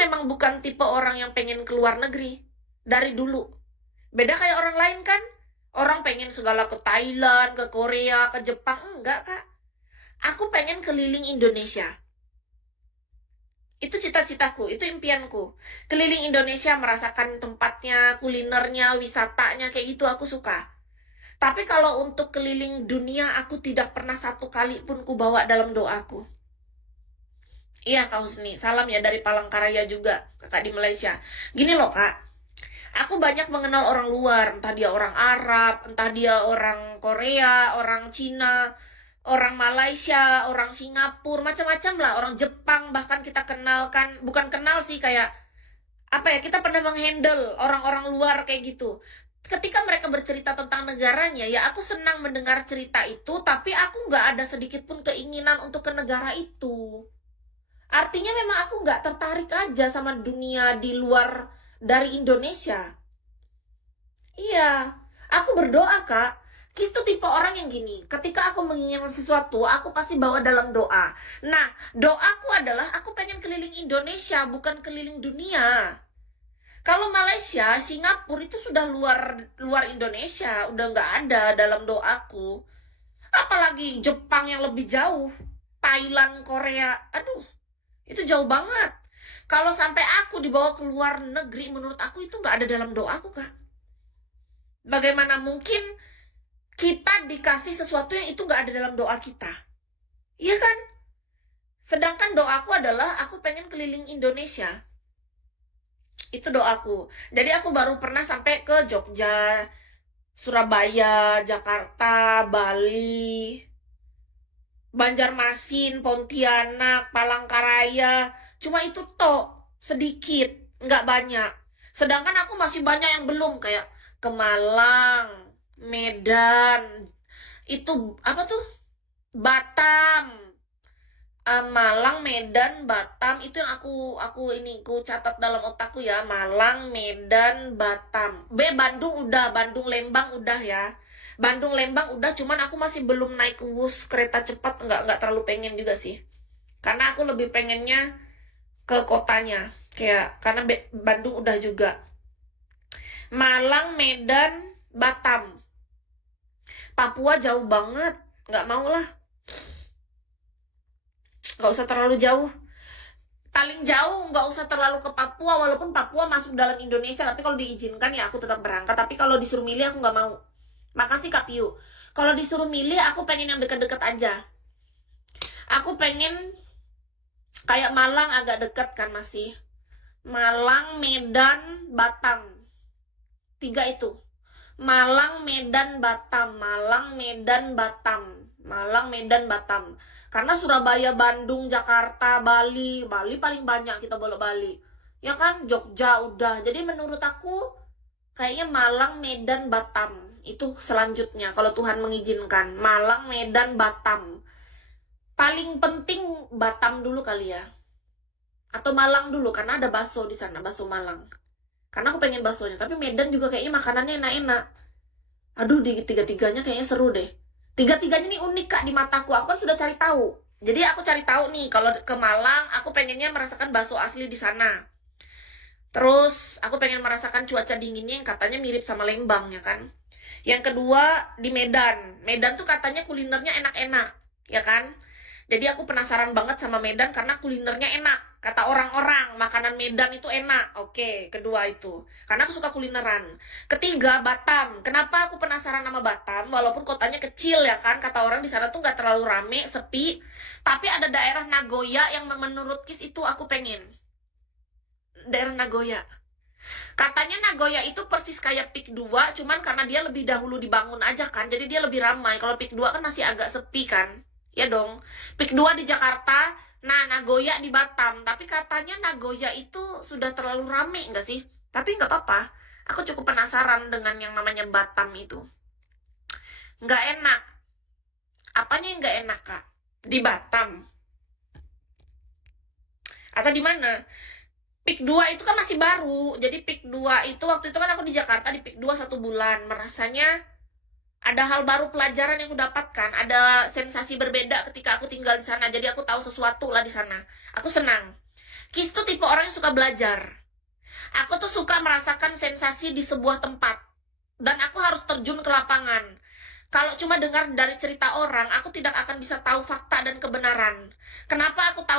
memang bukan tipe orang yang pengen keluar negeri dari dulu. Beda kayak orang lain kan. Orang pengen segala ke Thailand, ke Korea, ke Jepang. Enggak, Kak. Aku pengen keliling Indonesia. Itu cita-citaku, itu impianku. Keliling Indonesia, merasakan tempatnya, kulinernya, wisatanya, kayak gitu aku suka. Tapi kalau untuk keliling dunia, aku tidak pernah satu kali pun ku bawa dalam doaku. Iya, Kak Husni. Salam ya dari Palangkaraya juga, kakak di Malaysia. Gini loh, Kak. Aku banyak mengenal orang luar, entah dia orang Arab, entah dia orang Korea, orang Cina, orang Malaysia, orang Singapura, macam-macam lah, orang Jepang bahkan kita kenalkan, bukan kenal sih, kayak apa ya, kita pernah menghandle orang-orang luar kayak gitu. Ketika mereka bercerita tentang negaranya, ya aku senang mendengar cerita itu, tapi aku nggak ada sedikit pun keinginan untuk ke negara itu. Artinya memang aku nggak tertarik aja sama dunia di luar dari Indonesia. Iya, aku berdoa, Kak. Kis tuh tipe orang yang gini, ketika aku menginginkan sesuatu, aku pasti bawa dalam doa. Nah, doaku adalah aku pengen keliling Indonesia, bukan keliling dunia. Kalau Malaysia, Singapura itu sudah luar Indonesia, udah nggak ada dalam doaku. Apalagi Jepang yang lebih jauh, Thailand, Korea, aduh, itu jauh banget. Kalau sampai aku dibawa ke luar negeri, menurut aku itu nggak ada dalam doaku, Kak. Bagaimana mungkin kita dikasih sesuatu yang itu nggak ada dalam doa kita? Iya kan? Sedangkan doaku adalah aku pengen keliling Indonesia. Itu doaku. Jadi aku baru pernah sampai ke Jogja, Surabaya, Jakarta, Bali, Banjarmasin, Pontianak, Palangkaraya. Cuma itu toh, sedikit, nggak banyak. Sedangkan aku masih banyak yang belum, kayak ke Malang, Medan, itu apa tuh? Batam, Malang, Medan, Batam, itu yang aku catat dalam otakku ya. Malang, Medan, Batam. Bandung udah, Bandung Lembang udah ya. Bandung Lembang udah, cuman aku masih belum naik ke Wus kereta cepat, nggak terlalu pengen juga sih. Karena aku lebih pengennya ke kotanya. Kayak karena Bandung udah juga. Malang, Medan, Batam. Papua jauh banget, nggak mau lah. Nggak usah terlalu jauh. Paling jauh nggak usah terlalu ke Papua, walaupun Papua masuk dalam Indonesia, tapi kalau diizinkan ya aku tetap berangkat. Tapi kalau disuruh milih aku nggak mau. Makasih Kak Piu. Kalau disuruh milih aku pengen yang dekat-dekat aja. Aku pengen kayak Malang, agak dekat kan masih. Malang, Medan, Batam. 3 itu. Malang, Medan, Batam. Malang, Medan, Batam. Malang, Medan, Batam. Karena Surabaya, Bandung, Jakarta, Bali. Bali paling banyak kita bolak Bali. Ya kan, Jogja udah. Jadi menurut aku kayaknya Malang, Medan, Batam. Itu selanjutnya kalau Tuhan mengizinkan. Malang, Medan, Batam. Paling penting Batam dulu kali ya. Atau Malang dulu karena ada bakso di sana, bakso Malang. Karena aku pengen baksonya, tapi Medan juga kayaknya makanannya enak-enak. Aduh, di tiga-tiganya kayaknya seru deh. Tiga-tiganya nih unik Kak di mataku. Aku kan sudah cari tahu. Jadi aku cari tahu nih, kalau ke Malang, aku pengennya merasakan bakso asli di sana. Terus aku pengen merasakan cuaca dinginnya yang katanya mirip sama Lembang ya kan. Yang kedua di Medan. Medan tuh katanya kulinernya enak-enak, ya kan? Jadi aku penasaran banget sama Medan karena kulinernya enak. Kata orang-orang, makanan Medan itu enak. Oke, kedua itu. Karena aku suka kulineran. Ketiga, Batam. Kenapa aku penasaran sama Batam? Walaupun kotanya kecil ya kan. Kata orang di sana tuh nggak terlalu rame, sepi. Tapi ada daerah Nagoya yang menurut Kis itu aku pengen. Daerah Nagoya. Katanya Nagoya itu persis kayak Pik 2, cuman karena dia lebih dahulu dibangun aja kan. Jadi dia lebih ramai. Kalau Pik 2 kan masih agak sepi kan. Ya dong. Pik 2 di Jakarta, nah Nagoya di Batam. Tapi katanya Nagoya itu sudah terlalu rame nggak sih? Tapi nggak apa-apa. Aku cukup penasaran dengan yang namanya Batam itu. Nggak enak. Apanya yang nggak enak, Kak? Di Batam. Atau di mana? Pik 2 itu kan masih baru. Jadi Pik 2 itu waktu itu kan aku di Jakarta di Pik 2 1 bulan. Merasanya ada hal baru, pelajaran yang aku dapatkan, ada sensasi berbeda ketika aku tinggal di sana. Jadi aku tahu sesuatu lah di sana. Aku senang. Kis tuh tipe orang yang suka belajar. Aku tuh suka merasakan sensasi di sebuah tempat. Dan aku harus terjun ke lapangan. Kalau cuma dengar dari cerita orang, aku tidak akan bisa tahu fakta dan kebenaran. Kenapa aku tahu